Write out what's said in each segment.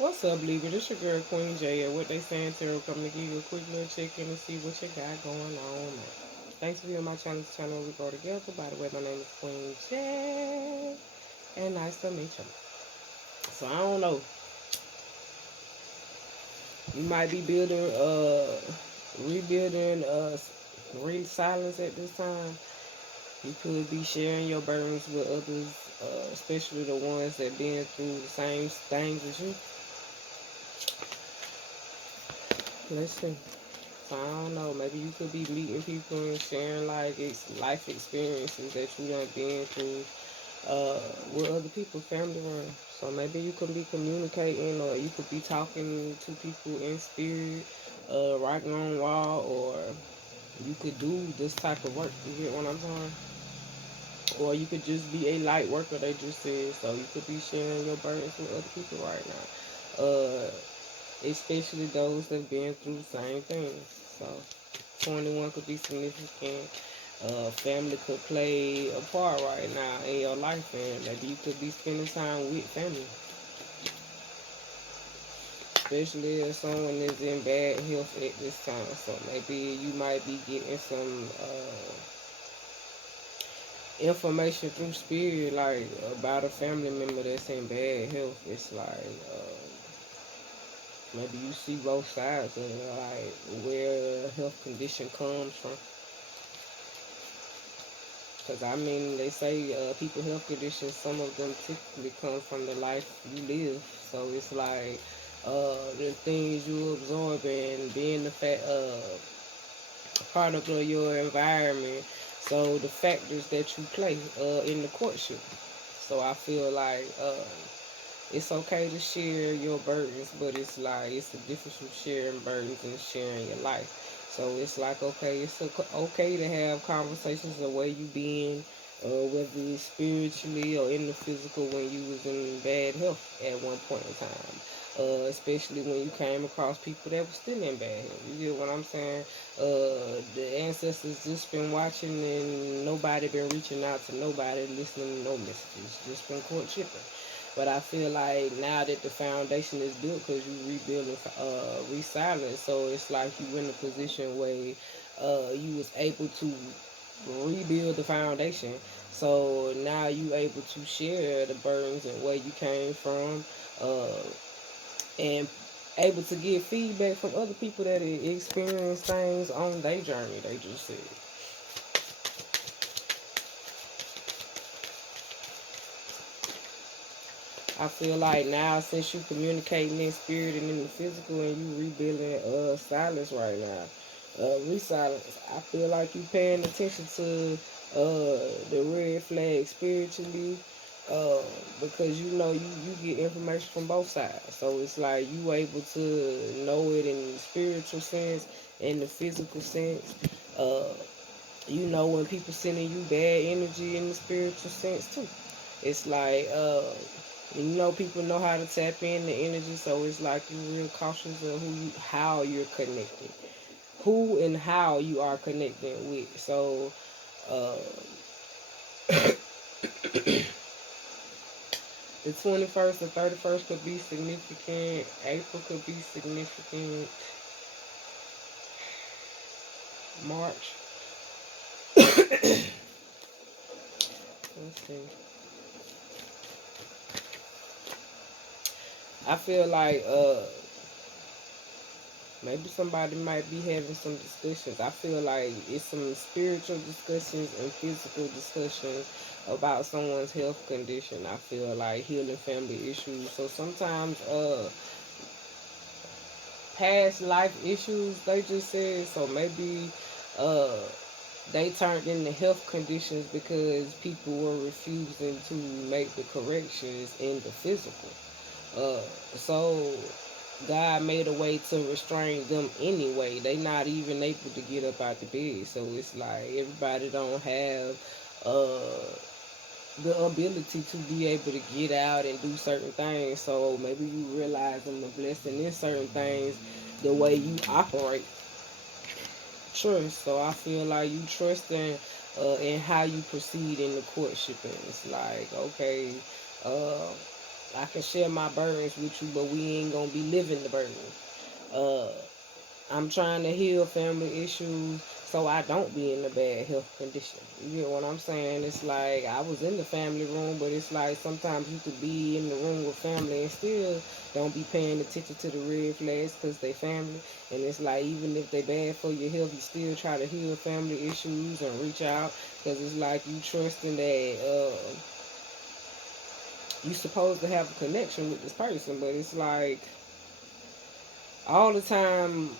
What's up, Libra? This your girl Queen J. And what they saying, Tarot coming to give you a quick little check-in to see what you got going on, man. Thanks for being my channel where we go together. By the way, my name is Queen J. And nice to meet you. So I don't know. You might be rebuilding, silence at this time. You could be sharing your burdens with others, especially the ones that been through the same things as you. Let's see. So I don't know. Maybe you could be meeting people and sharing like life experiences that you done been through with other people, family around. So maybe you could be communicating, or you could be talking to people in spirit, writing on wall, or you could do this type of work. You get what I'm saying? Or you could just be a light worker. They just said so. You could be sharing your burdens with other people right now. Especially those that have been through the same things. So 21 could be significant. Family could play a part right now in your life, and maybe you could be spending time with family, especially if someone is in bad health at this time. So maybe you might be getting some information through spirit, like about a family member that's in bad health. It's like maybe you see both sides of it, like where health condition comes from. Because, I mean, they say people health conditions, some of them typically come from the life you live. So it's like the things you absorb and being the product of your environment. So the factors that you play in the courtship. So I feel like it's okay to share your burdens, but it's like it's the difference from sharing burdens and sharing your life. So it's like okay, it's okay to have conversations the way you being, whether it's spiritually or in the physical when you was in bad health at one point in time. Especially when you came across people that were still in bad health. You get what I'm saying? The ancestors just been watching and nobody been reaching out to nobody, listening to no messages. Just been courtshiping. But I feel like now that the foundation is built, because you rebuilding, resilience, so it's like you in a position where you was able to rebuild the foundation. So now you able to share the burdens and where you came from, uh, and able to get feedback from other people that experience things on their journey. They just said. I feel like now since you communicating in spirit and in the physical and you rebuilding silence right now, resilience. I feel like you paying attention to the red flag spiritually, uh, because you know you get information from both sides. So it's like you able to know it in the spiritual sense and the physical sense. Uh, you know when people sending you bad energy in the spiritual sense too. It's like you know people know how to tap in the energy, so it's like you're real cautious of how you're connecting, who and how you are connecting with. So uh, the 21st and 31st could be significant. April could be significant. March. Let's see. I feel like maybe somebody might be having some discussions. I feel like it's some spiritual discussions and physical discussions about someone's health condition. I feel like healing family issues. So sometimes past life issues they just said, so maybe uh they turned into health conditions because people were refusing to make the corrections in the physical. Uh, so God made a way to restrain them anyway. They not even able to get up out the bed. So it's like everybody don't have uh the ability to be able to get out and do certain things. So maybe you realize them a blessing in certain things, the way you operate. Trust. So I feel like you trusting in how you proceed in the courtship. And it's like, okay, uh, I can share my burdens with you, but we ain't gonna be living the burden. Uh, I'm trying to heal family issues so I don't be in a bad health condition. You get what I'm saying? It's like I was in the family room, but it's like sometimes you could be in the room with family and still don't be paying attention to the red flags because they family. And it's like even if they bad for your health, you still try to heal family issues and reach out because it's like you trusting that you supposed to have a connection with this person, but it's like all the time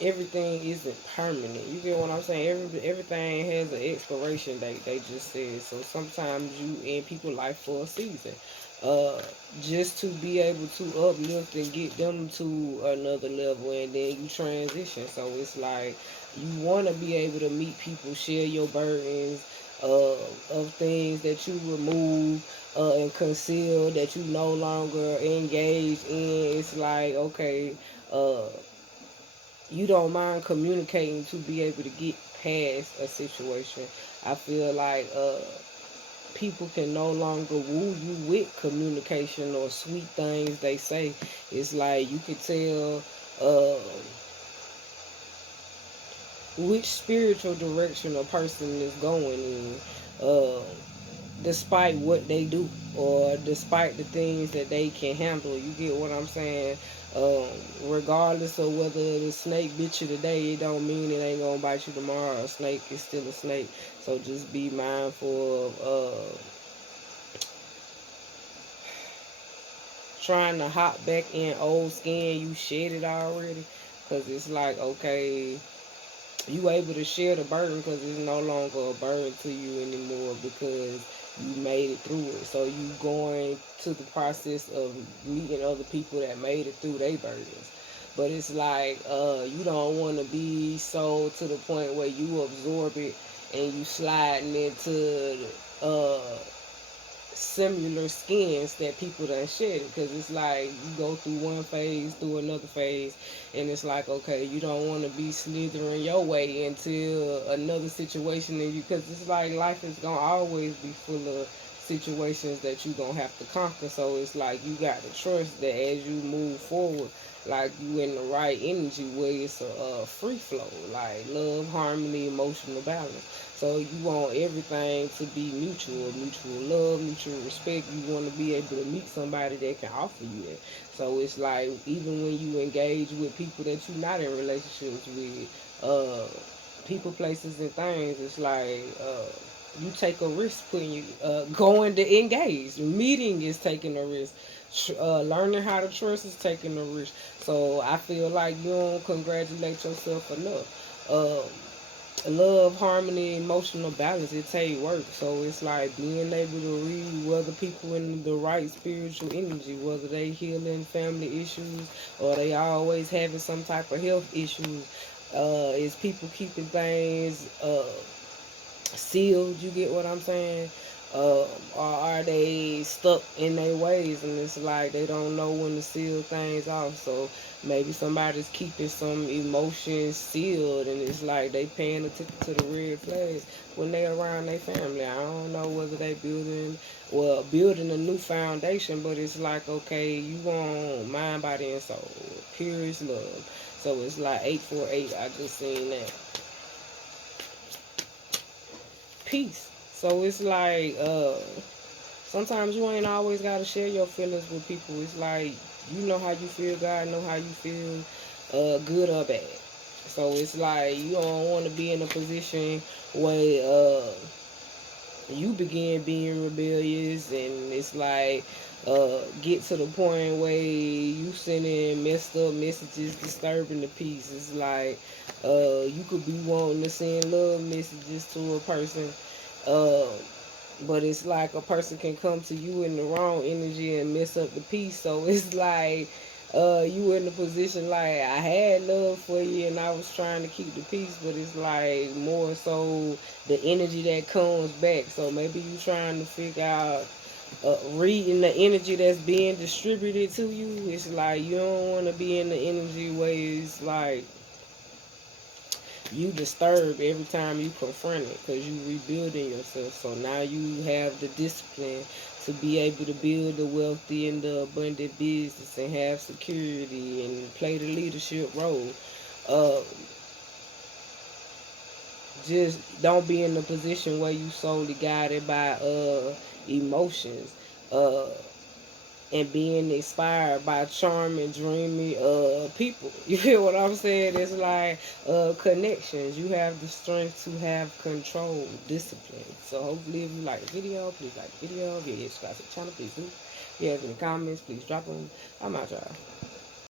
everything isn't permanent. You get what I'm saying? Everything has an expiration date. They just said so. Sometimes you in people life for a season, uh, just to be able to uplift and get them to another level, and then you transition. So it's like you want to be able to meet people, share your burdens. Of things that you remove and conceal that you no longer engage in. It's like, okay, uh, you don't mind communicating to be able to get past a situation. I feel like people can no longer woo you with communication or sweet things they say. It's like you could tell uh, which spiritual direction a person is going in. Uh, Despite what they do or despite the things that they can handle. You get what I'm saying? Um, Regardless of whether the snake bit you today, it don't mean it ain't gonna bite you tomorrow. A snake is still a snake. So just be mindful of trying to hop back in old skin you shed it already. Cause it's like, okay, you able to share the burden because it's no longer a burden to you anymore because you made it through it. So you going to the process of meeting other people that made it through their burdens. But it's like you don't want to be so to the point where you absorb it and you sliding into uh, similar skins that people done shed because it's like you go through one phase through another phase and it's like okay you don't want to be slithering your way into another situation and you because it's like life is gonna always be full of situations that you gonna have to conquer so it's like you got to trust that as you move forward like you in the right energy where it's a free flow like love harmony emotional balance so you want everything to be mutual, mutual love, mutual respect. You want to be able to meet somebody that can offer you that. So it's like even when you engage with people that you're not in relationships with, people, places, and things, it's like you take a risk putting you going to engage. Meeting is taking a risk. Learning how to trust is taking a risk. So I feel like you don't congratulate yourself enough. Love, harmony, emotional balance, it take work. So it's like being able to read whether people in the right spiritual energy, whether they healing family issues or they always having some type of health issues. Is people keeping things sealed? You get what I'm saying? Or are they stuck in their ways and it's like they don't know when to seal things off? So maybe somebody's keeping some emotions sealed and it's like they paying attention to the red flags when they around their family. I don't know whether they building a new foundation, but it's like okay, you want mind, body, and soul, purest love. So it's like 848. I just seen that peace. So it's like sometimes you ain't always gotta share your feelings with people. It's like you know how you feel, God know how you feel, good or bad. So it's like you don't want to be in a position where you begin being rebellious, and it's like get to the point where you sending messed up messages, disturbing the peace. It's like you could be wanting to send love messages to a person. Uh, but it's like a person can come to you in the wrong energy and mess up the peace. So it's like you were in a position like I had love for you and I was trying to keep the peace, but it's like more so the energy that comes back. So maybe you trying to figure out reading the energy that's being distributed to you. It's like you don't want to be in the energy where it's like you disturb every time you confront it because you rebuilding yourself. So now you have the discipline to be able to build a wealthy and the abundant business and have security and play the leadership role. Uh, just don't be in a position where you solely guided by emotions. Uh, and being inspired by charming, dreamy people. You feel what I'm saying? It's like connections. You have the strength to have control, discipline. So hopefully if you like the video, please like the video. If you subscribe to the channel, please do. If you have any comments, please drop them. I'm out, y'all.